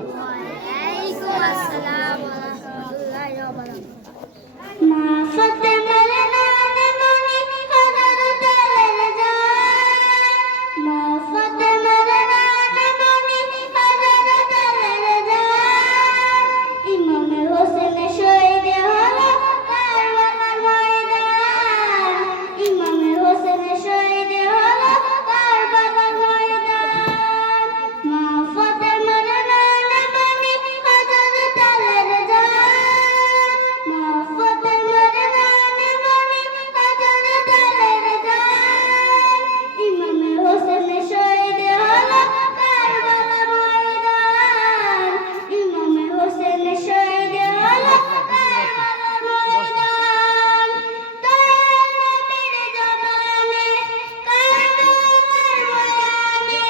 ওয়ালাইকুম আসসালাম ওয়া রাহমাতুল্লাহি ওয়া বারাকাতুহু। মা ফাতেমার নানে মনি হাজার তালের জান, মা ফাতেমার নানে মনি হাজার তালের জান, ইমামে হোসেন শহীদ হলো কারবালার ময়দান, ইমামে হোসেন শহীদ হলো কারবালার ময়দান। মা ফাতেমার নানে মনি হাজার তালের জান, মা ফাতেমার নানে মনি হাজার তালের জান, ইমামে হোসেন শহীদ হলো কারবালার ময়দান, ইমামে হোসেন শহীদ হলো কারবালার ময়দান। দয়াল নবীর জবানে কারবালার বয়ানে,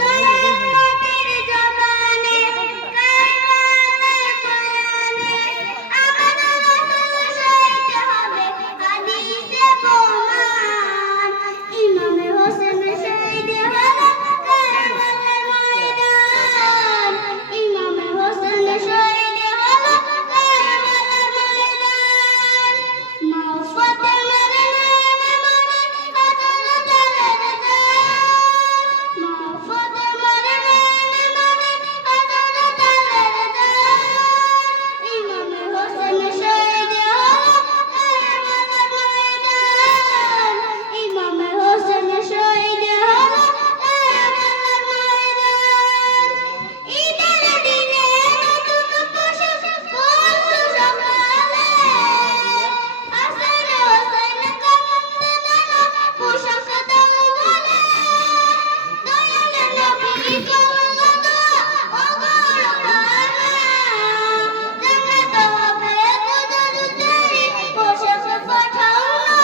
দয়াল নবীর জবানে কারবালার বয়ানে, আমার রাসূল শহীদ হবে হাদিসে প্রমাণ, ইমামে হোসেন শহীদ হলো কারবালার ময়দান, ইমামে হোসেন শহীদ হলো কারবালার ময়দান। মা ফাতেমার নানে মনি হাজার তালের জান, মা ফাতেমার নানে মনি হাজার তালের জান, ইমামে হোসেন শহীদ হলো কারবালার ময়দান, ইমামে হোসেন শহীদ হলো কারবালার ময়দান। ঈদের দিনে নতুন পোশাক পরতো সকালে, হাসান হোসেন কান্দে যেন পোশাক দাও বলে, দয়াল নবী করল দোয়া ওগো রব্বানা, জান্নাত হবে তোদের তৈরি পোশাক পাঠাও না,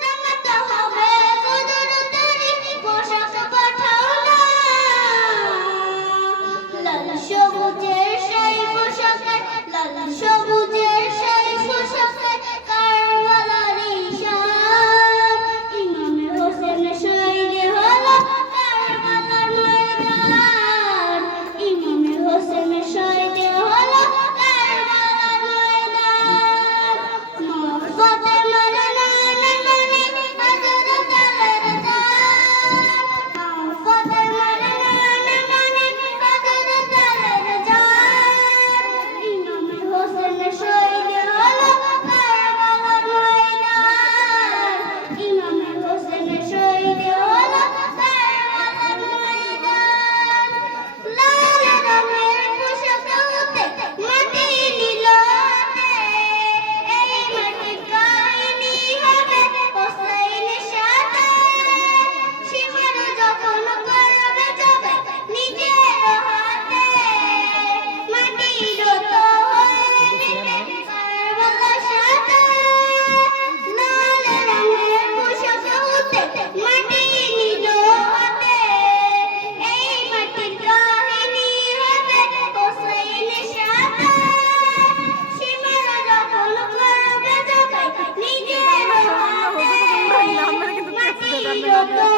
জান্নাত হবে তোদের তৈরি পোশাক পাঠাও না। লাল সবুজের সেই পোশাকে, লাল সবুজের সেই পোশাকে কারবালার ঈশান, ইমামে হোসেন শহীদ হলো কারবালার ময়দান, ইমামে হোসেন শহীদ হলো কারবালার ময়দান। মা ফাতেমার নানে মনি হাজার তালের জান, মা ফাতেমার নানে মনি হাজার তালের জান, ইমামে হোসেন শহীদ হলো কারবালার ময়দান, ইমামে হোসেন শহীদ হলো কারবালার ময়দান। লাল রঙের পোশাক হতে মাটি নিল হাতে, এই মাটির কাহিনী হবে হোসেনের সাথে, সীমার যখন করবে যাবে নিজের হাতে, মাটির তো হয়ে নিবে কারবালার সাথে। লাল রঙের পোশাক হতে মাটি নিল হাতে, এই মাটির কাহিনী হবে হোসেনের সাথে, সীমার যখন করবে যাবে নিজের হাতে, মাটির তো